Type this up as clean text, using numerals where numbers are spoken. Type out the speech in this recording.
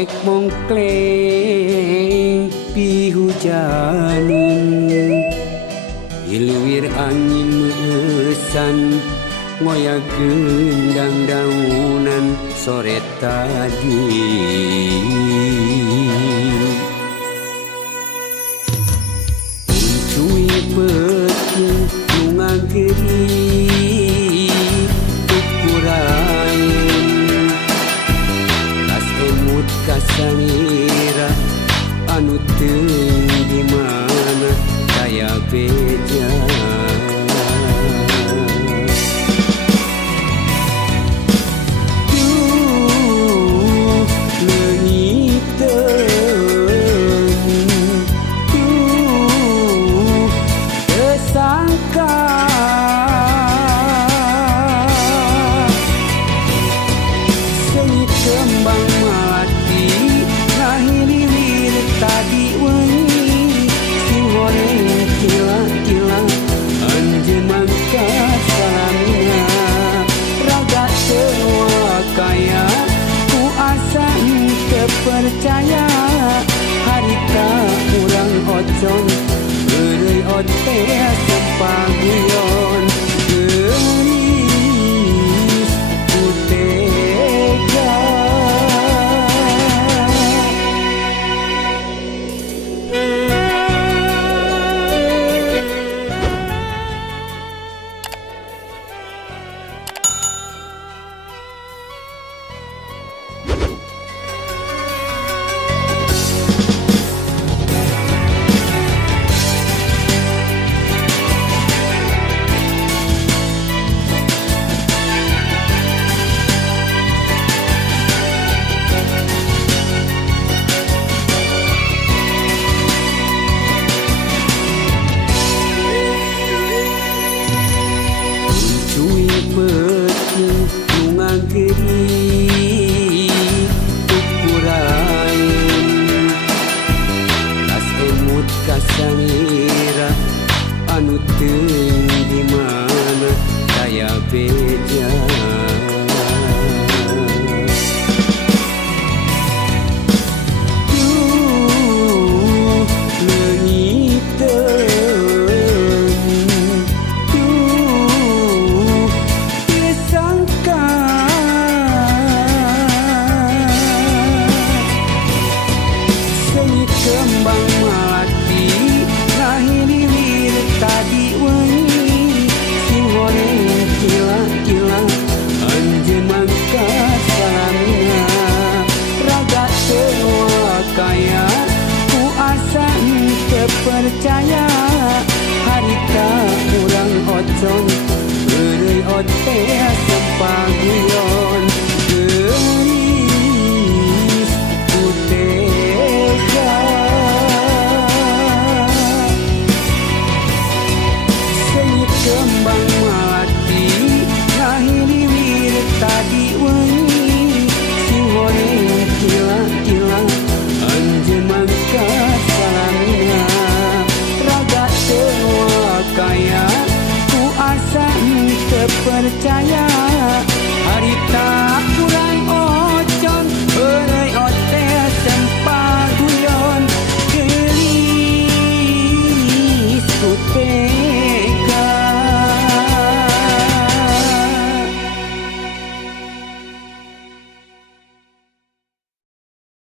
Poek mongkleng pihujanan Iluwir angin meesan ngoyakeun daunan sore tadi Uncuing peting bunga geri ukuran kas emut kasanira anu teu di mana saya beja percaya harita urang ocon beureuy ote sempaguyon geulis kutega kasanira anu teu di mana saya beja percaya harita urang ocon beureuy ote sempaguyon geulis kutega senyit kembang melati ngahiliwir tadi wengi sing goreng kila-kila anjeun mangka salamina kaya ku asa teu percaya harita